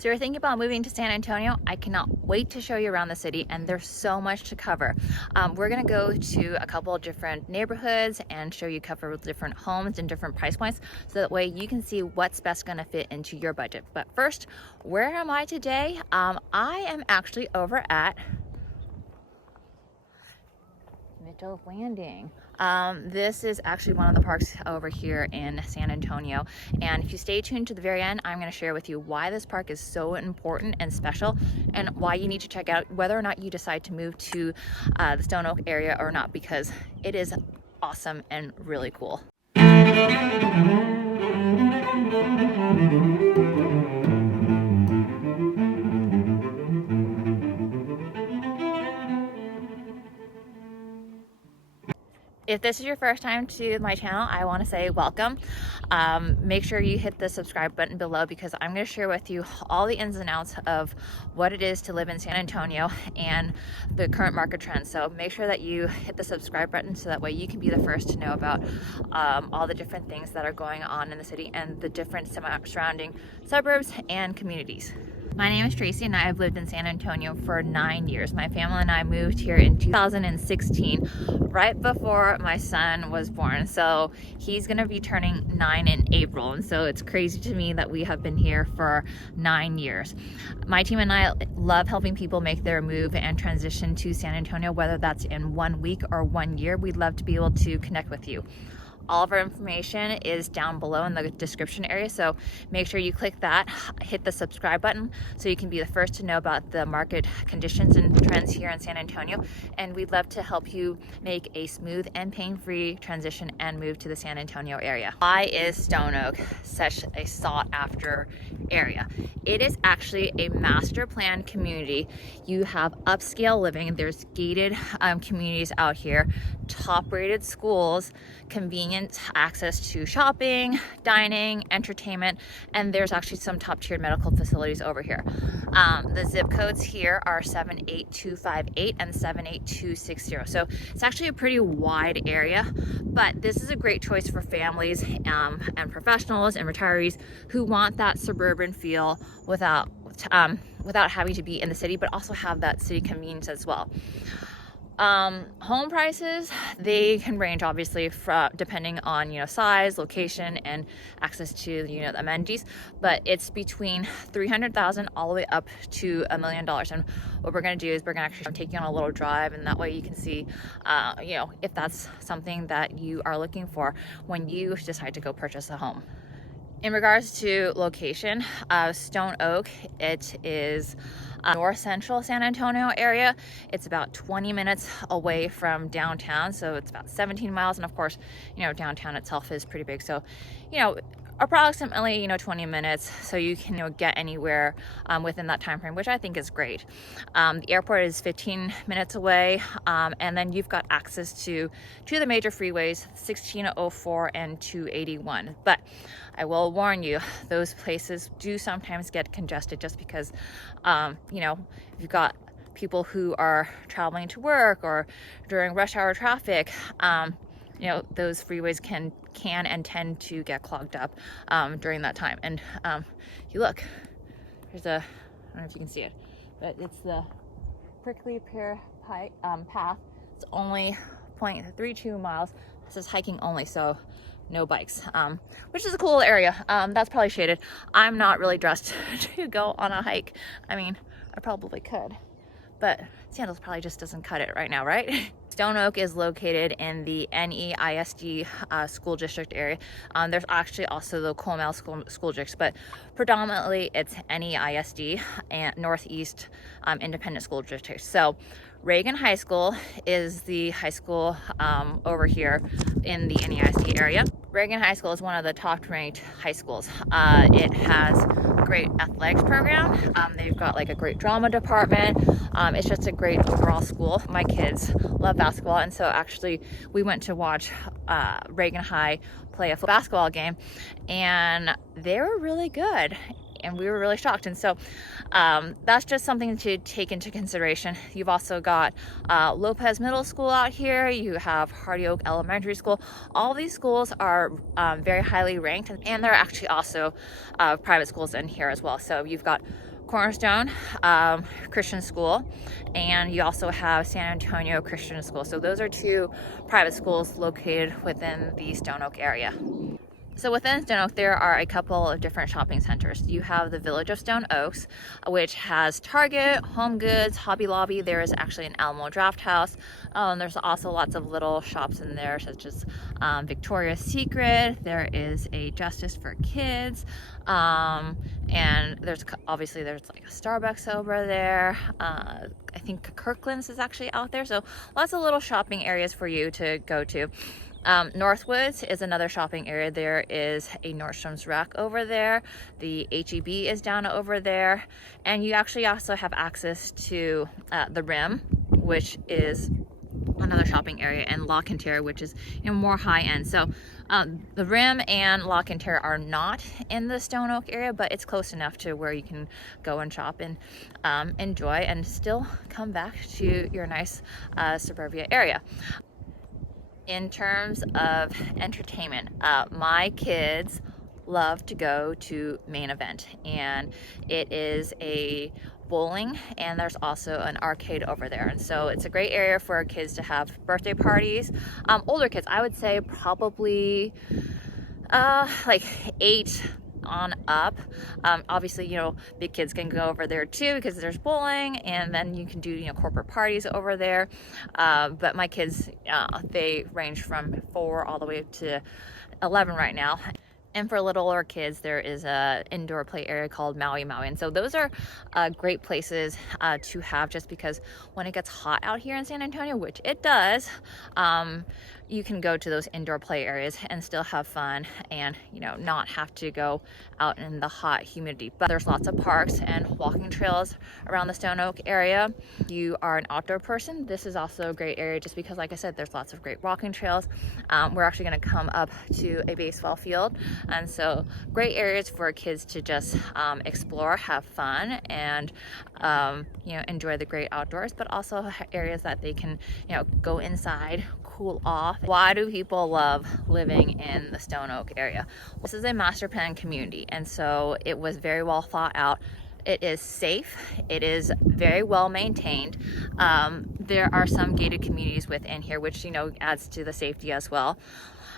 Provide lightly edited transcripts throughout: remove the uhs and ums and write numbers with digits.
So you're thinking about moving to San Antonio? I cannot wait to show you around the city, and there's so much to cover. We're gonna go to a couple of different neighborhoods and show you cover different homes and different price points, so that way you can see what's best gonna fit into your budget. But first, where am I today? I am actually over at Mitchell's Landing. This is actually one of the parks over here in San Antonio, and if you stay tuned to the very end, I'm going to share with you why this park is so important and special, and why you need to check out whether or not you decide to move to the Stone Oak area or not, because it is awesome and really cool. If this is your first time to my channel, I want to say welcome. Make sure you hit the subscribe button below, because I'm going to share with you all the ins and outs of what it is to live in San Antonio and the current market trends. So make sure that you hit the subscribe button, so that way you can be the first to know about all the different things that are going on in the city and the different surrounding suburbs and communities. My name is Tracy, and I've lived in San Antonio for 9 years. My family and I moved here in 2016, right before my son was born. So he's gonna be turning 9 in April, and so it's crazy to me that we have been here for 9 years. My team and I love helping people make their move and transition to San Antonio, whether that's in 1 week or 1 year. We'd love to be able to connect with you. All of our information is down below in the description area, so make sure you click that, hit the subscribe button, so you can be the first to know about the market conditions and trends here in San Antonio. And we'd love to help you make a smooth and pain-free transition and move to the San Antonio area. Why is Stone Oak such a sought-after area? It is actually a master plan community. You have upscale living, there's gated communities out here, top-rated schools, convenient access to shopping, dining, entertainment, and there's actually some top-tiered medical facilities over here. The zip codes here are 78258 and 78260. So it's actually a pretty wide area, but this is a great choice for families and professionals and retirees who want that suburban feel without having to be in the city, but also have that city convenience as well. Home prices, they can range obviously depending on size, location, and access to the amenities, but it's between $300,000 all the way up to $1 million. And what we're going to do is we're going to actually take you on a little drive, and that way you can see if that's something that you are looking for when you decide to go purchase a home. In regards to location, Stone Oak, it is north central San Antonio area. It's about 20 minutes away from downtown, so it's about 17 miles. And of course, downtown itself is pretty big, so approximately 20 minutes, so you can get anywhere within that time frame, which I think is great. The airport is 15 minutes away, and then you've got access to the major freeways, 1604 and 281. But I will warn you, those places do sometimes get congested, just because you've got people who are traveling to work or during rush hour traffic. Those freeways can and tend to get clogged up during that time. And you look, there's I don't know if you can see it, but it's the prickly pear path. It's only 0.32 miles. It says hiking only, so no bikes, which is a cool area. That's probably shaded. I'm not really dressed to go on a hike. I mean, I probably could, but sandals probably just doesn't cut it right now, right? Stone Oak is located in the NEISD school district area. There's actually also the Coleman school districts, but predominantly it's NEISD and Northeast Independent School District. So Reagan High School is the high school over here in the NEISD area. Reagan High School is one of the top-ranked high schools. It has a great athletics program. They've got like a great drama department. It's just a great overall school. My kids love basketball, and so actually we went to watch Reagan High play a basketball game, and they were really good. And we were really shocked. And so that's just something to take into consideration. You've also got Lopez Middle School out here. You have Hardy Oak Elementary School. All these schools are very highly ranked, and there are actually also private schools in here as well. So you've got Cornerstone Christian School, and you also have San Antonio Christian School. So those are two private schools located within the Stone Oak area. So within Stone Oak, there are a couple of different shopping centers. You have the Village of Stone Oaks, which has Target, Home Goods, Hobby Lobby. There is actually an Alamo Draft House. There's also lots of little shops in there, such as Victoria's Secret. There is a Justice for Kids. And there's obviously like a Starbucks over there. I think Kirkland's is actually out there. So lots of little shopping areas for you to go to. Northwoods is another shopping area. There is a Nordstrom's Rack over there. The H-E-B is down over there. And you actually also have access to the Rim, which is another shopping area, and La Cantera, which is more high end. So the Rim and La Cantera are not in the Stone Oak area, but it's close enough to where you can go and shop and enjoy and still come back to your nice suburbia area. In terms of entertainment, my kids love to go to Main Event, and it is a bowling, and there's also an arcade over there, and so it's a great area for kids to have birthday parties. Older kids, I would say probably like 8 on up. Obviously, big kids can go over there too, because there's bowling, and then you can do corporate parties over there. But my kids, they range from 4 all the way up to 11 right now. And for littler kids, there is a indoor play area called Maui Maui. And so those are great places to have, just because when it gets hot out here in San Antonio, which it does, you can go to those indoor play areas and still have fun and, not have to go out in the hot humidity. But there's lots of parks and walking trails around the Stone Oak area. You are an outdoor person, this is also a great area, just because, like I said, there's lots of great walking trails. We're actually going to come up to a baseball field, and so great areas for kids to just explore, have fun, and enjoy the great outdoors, but also areas that they can go inside, cool off. Why do people love living in the Stone Oak area? This is a master plan community, and so it was very well thought out. It is safe, it is very well maintained. There are some gated communities within here, which adds to the safety as well.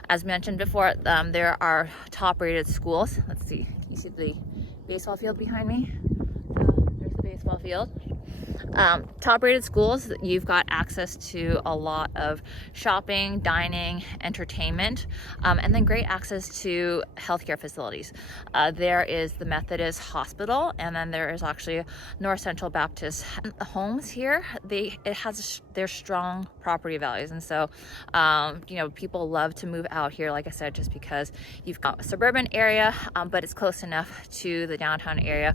As mentioned before, there are top rated schools. Let's see, you see the baseball field behind me? There's the baseball field. Top rated schools, you've got access to a lot of shopping, dining, entertainment, and then great access to healthcare facilities. There is the Methodist Hospital, and then there is actually North Central Baptist. Homes here, their strong property values, and so people love to move out here, like I said, just because you've got a suburban area, but it's close enough to the downtown area.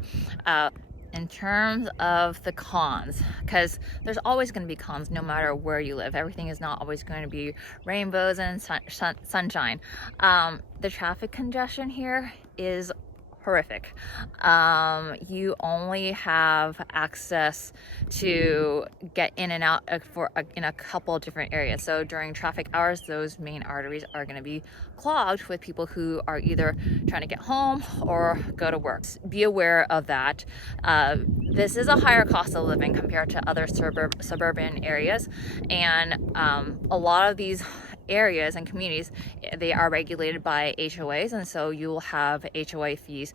In terms of the cons, because there's always going to be cons no matter where you live. Everything is not always going to be rainbows and sunshine. The traffic congestion here is horrific. You only have access to get in and out in a couple of different areas. So during traffic hours, those main arteries are going to be clogged with people who are either trying to get home or go to work. Be aware of that. This is a higher cost of living compared to other suburban areas, and a lot of these areas and communities, they are regulated by HOAs, and so you will have HOA fees,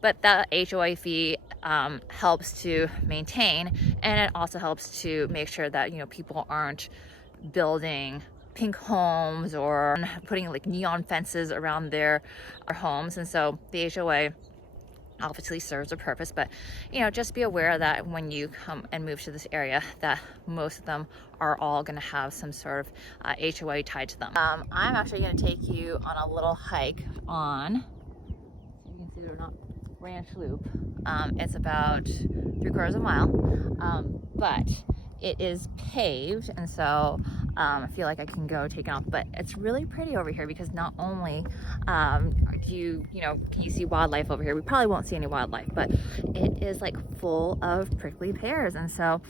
but that HOA fee helps to maintain, and it also helps to make sure that people aren't building pink homes or putting like neon fences around their homes. And so the HOA obviously serves a purpose, but just be aware that when you come and move to this area, that most of them are all going to have some sort of HOA tied to them. I'm actually going to take you on a little hike on, so you can see they're not Ranch Loop. It's about 3/4 of a mile, but it is paved, and so I feel like I can go take it off. But it's really pretty over here, because not only can you see wildlife over here. We probably won't see any wildlife, but it is like full of prickly pears, and so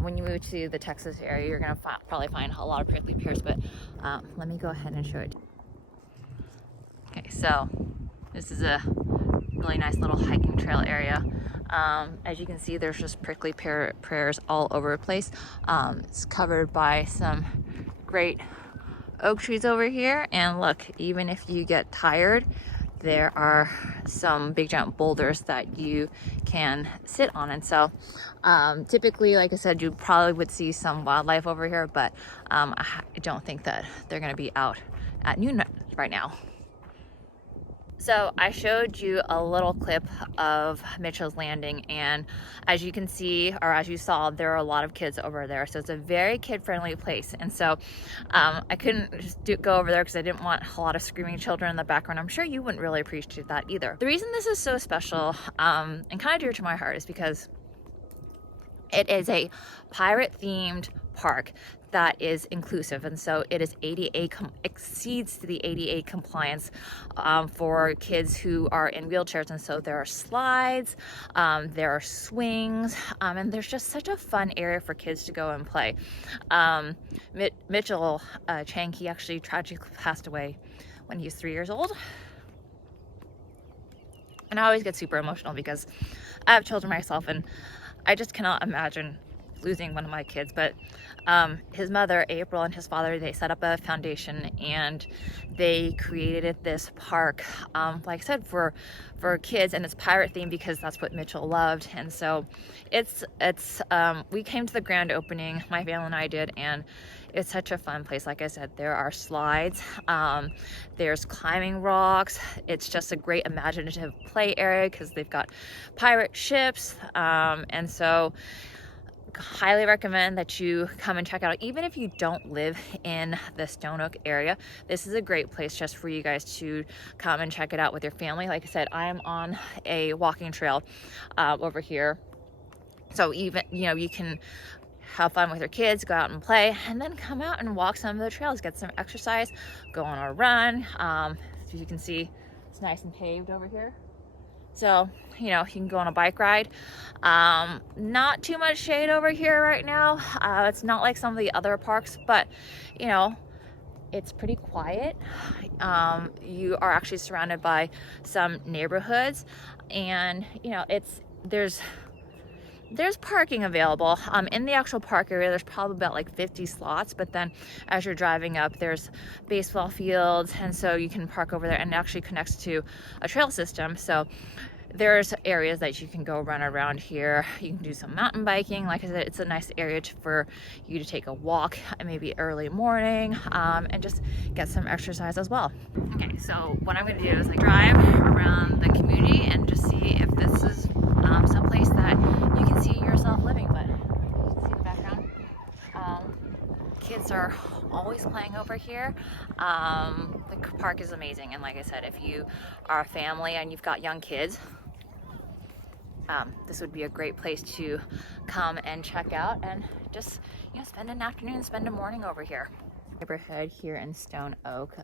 when you move to the Texas area, you're gonna probably find a lot of prickly pears. But let me go ahead and show it. Okay, so this is a really nice little hiking trail area. As you can see, there's just prickly pears all over the place. It's covered by some great oak trees over here, and look, even if you get tired, there are some big giant boulders that you can sit on. And so typically, like I said, you probably would see some wildlife over here, but I don't think that they're going to be out at noon right now. So I showed you a little clip of Mitchell's Landing, and as you can see, or as you saw, there are a lot of kids over there. So it's a very kid-friendly place. And so I couldn't just go over there because I didn't want a lot of screaming children in the background. I'm sure you wouldn't really appreciate that either. The reason this is so special and kind of dear to my heart is because it is a pirate-themed park that is inclusive, and so it is ADA exceeds the ADA compliance for kids who are in wheelchairs. And so there are slides, there are swings, and there's just such a fun area for kids to go and play. Mitchell Chang, he actually tragically passed away when he was 3 years old. And I always get super emotional because I have children myself, and I just cannot imagine losing one of my kids. But his mother, April, and his father, they set up a foundation and they created this park, like I said, for kids, and it's pirate themed because that's what Mitchell loved. And so it's we came to the grand opening, my family and I did, and it's such a fun place. Like I said, there are slides, there's climbing rocks. It's just a great imaginative play area because they've got pirate ships, and so highly recommend that you come and check it out. Even if you don't live in the Stone Oak area, this is a great place just for you guys to come and check it out with your family. Like I said, I am on a walking trail over here, so even, you know, you can have fun with your kids, go out and play, and then come out and walk some of the trails, get some exercise, go on a run. As you can see, it's nice and paved over here. So, you know, you can go on a bike ride. Not too much shade over here right now. It's not like some of the other parks, but, you know, it's pretty quiet. You are actually surrounded by some neighborhoods, and, you know, there's parking available. In the actual park area, there's probably about like 50 slots, but then as you're driving up, there's baseball fields, and so you can park over there, and it actually connects to a trail system. So there's areas that you can go run around here. You can do some mountain biking. Like I said, it's a nice area for you to take a walk, maybe early morning, and just get some exercise as well. Okay, so what I'm gonna do is like drive around the community and just see if this is someplace that you can see yourself living. But you can see the background. Kids are always playing over here. The park is amazing, and like I said, if you are a family and you've got young kids, this would be a great place to come and check out and just, you know, spend an afternoon, spend a morning over here. Neighborhood here in Stone Oak.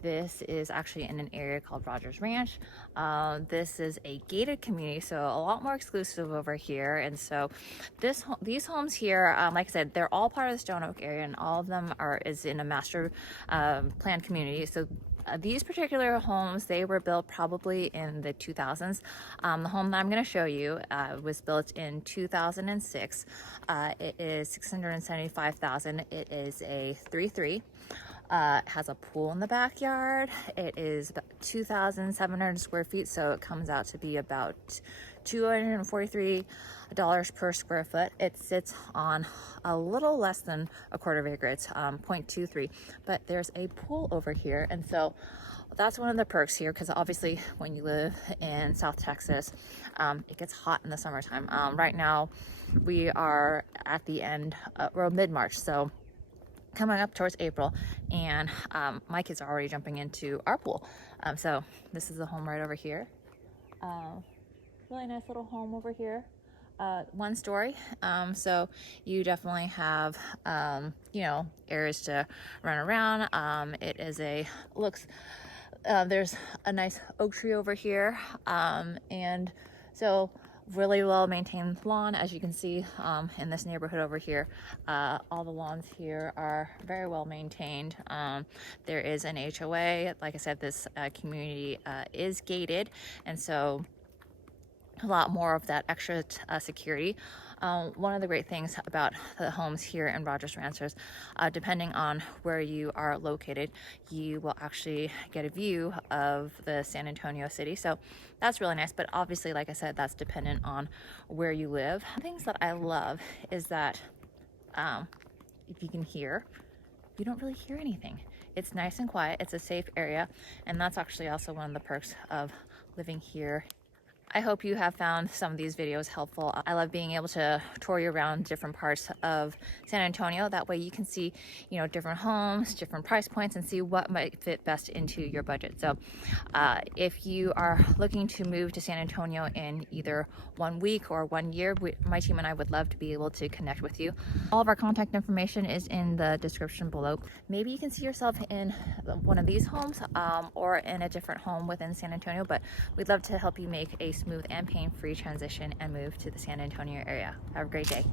This is actually in an area called Rogers Ranch. This is a gated community, so a lot more exclusive over here. And so these homes here, like I said, they're all part of the Stone Oak area, and all of them is in a master planned community. So these particular homes, they were built probably in the 2000s. The home that I'm going to show you was built in 2006. It is $675,000. It is a 3-3. It has a pool in the backyard. It is about 2,700 square feet, so it comes out to be about $243 per square foot. It sits on a little less than a quarter of acre. It's 0.23, but there's a pool over here, and so that's one of the perks here, because obviously when you live in South Texas, it gets hot in the summertime. Right now we are at the end, or mid-March, so coming up towards April, and my kids are already jumping into our pool. So this is the home right over here. Really nice little home over here. 1 story, so you definitely have you know, areas to run around. It is there's a nice oak tree over here, and so really well maintained lawn, as you can see in this neighborhood over here. All the lawns here are very well maintained. There is an HOA. Like I said, this community is gated, and so a lot more of that extra security. One of the great things about the homes here in Rogers Ranchers, depending on where you are located, you will actually get a view of the San Antonio city. So that's really nice. But obviously, like I said, that's dependent on where you live. Things that I love is that if you can hear, you don't really hear anything. It's nice and quiet. It's a safe area. And that's actually also one of the perks of living here. I hope you have found some of these videos helpful. I love being able to tour you around different parts of San Antonio. That way you can see, different homes, different price points, and see what might fit best into your budget. So if you are looking to move to San Antonio in either 1 week or 1 year, my team and I would love to be able to connect with you. All of our contact information is in the description below. Maybe you can see yourself in one of these homes or in a different home within San Antonio, but we'd love to help you make a smooth and pain-free transition and move to the San Antonio area. Have a great day.